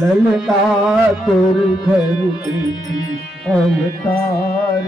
ललता तुर घर अवतार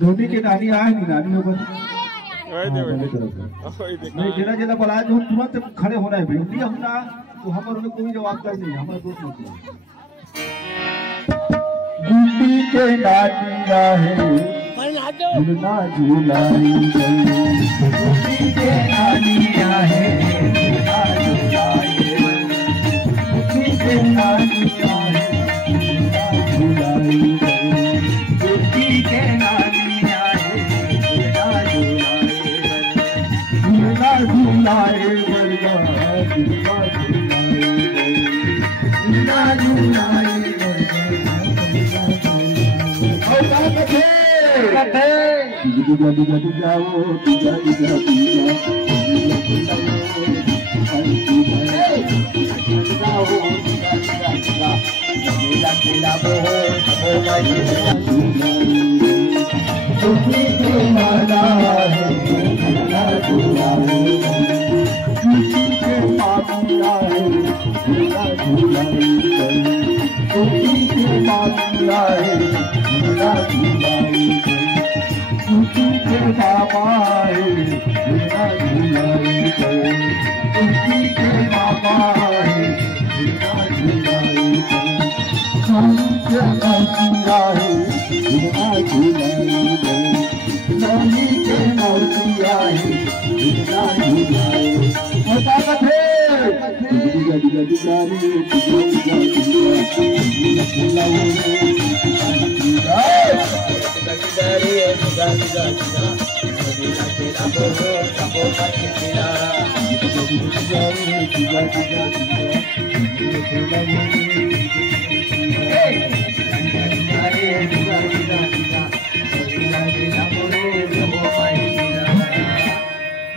धोनी के नानी आए नहीं नानी होगा नहीं जिला जिला बोला जो तुरंत खड़े होना है भैया होना तो हमारे कोई जवाब कर नहीं हमारे दोस्त नहीं गुड्डी के नानी है झूला झूलाई गुड्डी के नानी है झूला झूलाई गुड्डी के नानी है झूला झूलाई गुड्डी के नानी झूलाए वर्गा झूला झूलाए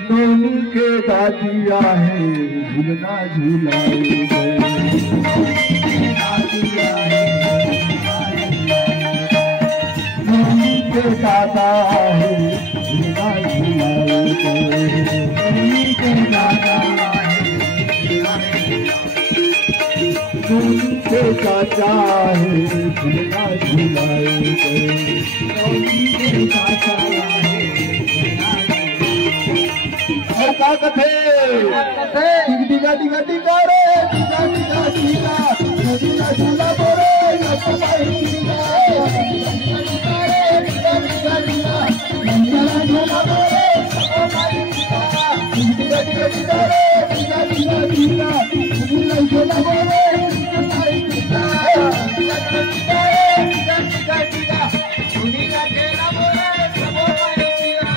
नोनी के दादिया है झूलना झूलाए नोनी के दादा है झूलना झूलाए नोनी के दादा है नोनी के चाचा है झूलना झूलाए नोनी के चाचा है कथे डिगा डिगा डिगा रे डिगा डिगा डिगा डिगा झूला बोरे सबाई डिगा डिगा रे डिगा डिगा डिगा झूला बोरे सबाई डिगा डिगा डिगा रे डिगा डिगा डिगा झूला बोरे सबाई डिगा डिगा डिगा रे डिगा डिगा डिगा झूला बोरे सबाई डिगा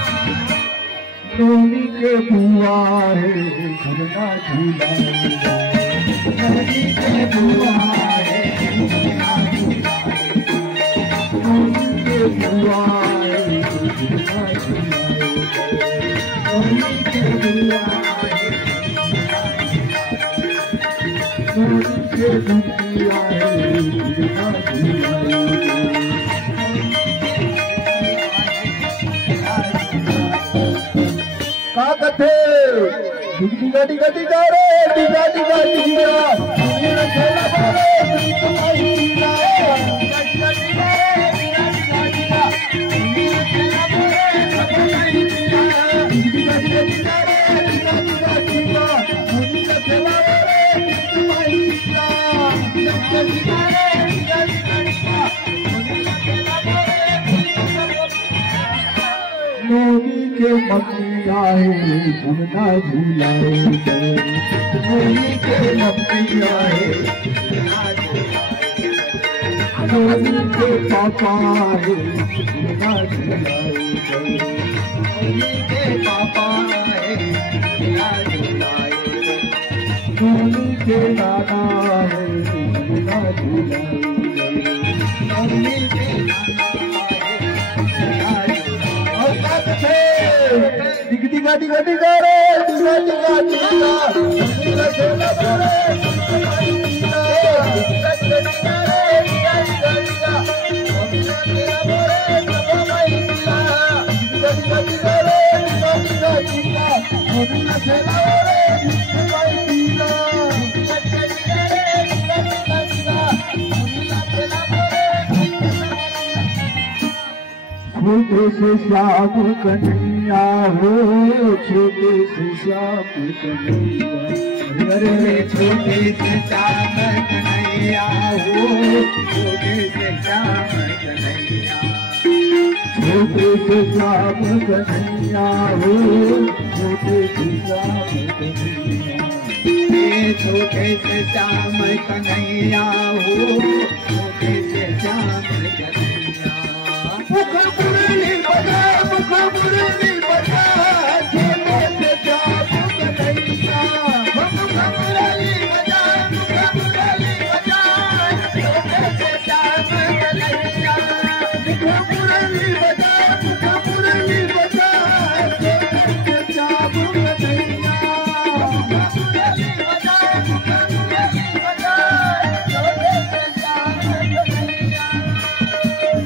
नोनी के बुआ है झूलना झूलाए, नवमी के बुआ है झूलना झूलाए, नवमी के बुआ है झूलना झूलाए, नवमी के बुआ है नवमी के बुआ है झूलना झूलाए। का कथे डिगा डिगा डिगा रे डिगा डिगा डिगा मेरा खेला बारे तुम्हारी डिगा डिगा डिगा रे डिगा डिगा डिगा मेरा खेला बारे तुम्हारी डिगा डिगा डिगा डिगा रे डिगा डिगा डिगा मेरा खेला बारे तुम्हारी डिगा डिगा डिगा रे डिगा डिगा डिगा मेरा खेला बारे नौमी के मम्मी आए झूलना झूलाए, नौमी के मम्मी आए नौमी के पापा आए झूलना झूलाए, नौमी के पापा आए झूलना झूलाए, नौमी के दादा आए झूलना झूलाए, नौमी के डिगा डिगा डिगा रे डिगा डिगा डिगा मेरा खेला बारे तुम्हारी डिगा डिगा डिगा रे डिगा डिगा डिगा मेरा खेला बारे तुम्हारी डिगा डिगा डिगा डिगा रे डिगा डिगा डिगा मेरा खेला बारे तुम्हारी डिगा डिगा डिगा डिगा रे डिगा डिगा डिगा मेरा खेला बारे छोटे से श्याम कन्हैया हो, छोटे से श्याम कन्हैया, अरे छोटे से श्याम कन्हैया हो, छोटे से श्याम कन्हैया, छोटे से श्याम कन्हैया हो, छोटे से श्याम कन्हैया, छोटे से श्याम कन्हैया हो, छोटे से श्याम कन्हैया। मुख मुरली बजा मुख मुरली बजा छोटे से श्याम कन्हैया, मुख मुरली बजा मुख मुरली बजा छोटे से श्याम कन्हैया, मुख मुरली बजा मुख मुरली बजा छोटे से श्याम कन्हैया, मुख मुरली बजा मुख मुरली बजा छोटे से श्याम कन्हैया।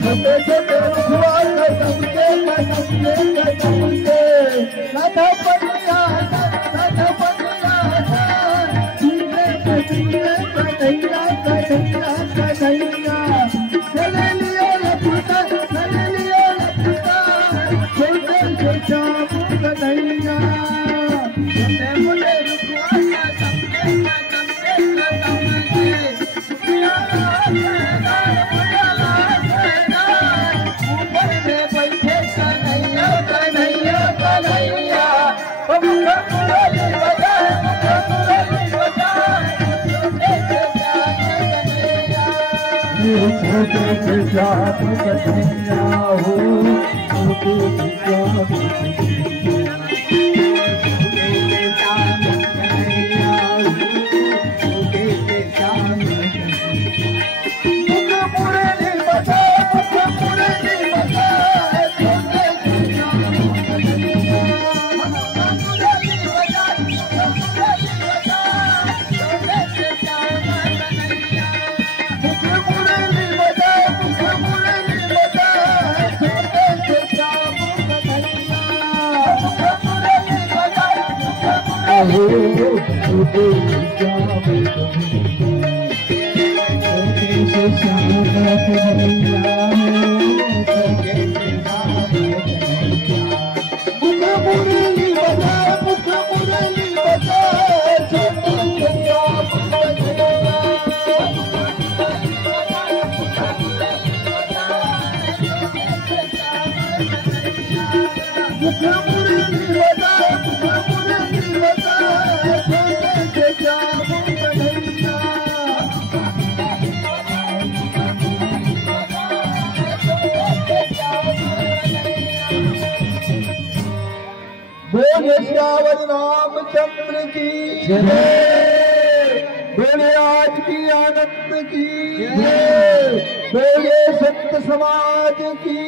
छोटे छोटे रुखवार कदमके कदमके कदमके राधा पनिया राधा पनिया धीरे धीरे कन्हैया कन्हैया कन्हैया चले लियो लपटा छोटे से श्याम कन्हैया। छोटे मोटे रुखवार कदमके कदमके कदमके छोटे से श्याम कन्हैया हो, छोटे से श्याम कन्हैया, छोटे से श्याम कन्हैया हो, छोटे से श्याम कन्हैया। मुख मुरली बजा मुख मुरली बजा छोटे से श्याम कन्हैया, मुख मुरली बजा मुख मुरली बजा छोटे से श्याम कन्हैया, मुख मुरली बजा मुख मुरली बजा छोटे से श्याम कन्हैया, मुख मुरली बजा मुख मुरली छोटे से श्याम कन्हैया, छोटे से श्याम कन्हैया छोटे से श्याम कन्हैया, मुख मुरली बजा मुख मुरली बजा छोटे से श्याम कन्हैया, मुख मुरली बजा मुख मुरली बजा छोटे से श्याम कन्हैया। सियावर रामचंद्र की बोले आज की आनंद की बोले संत समाज की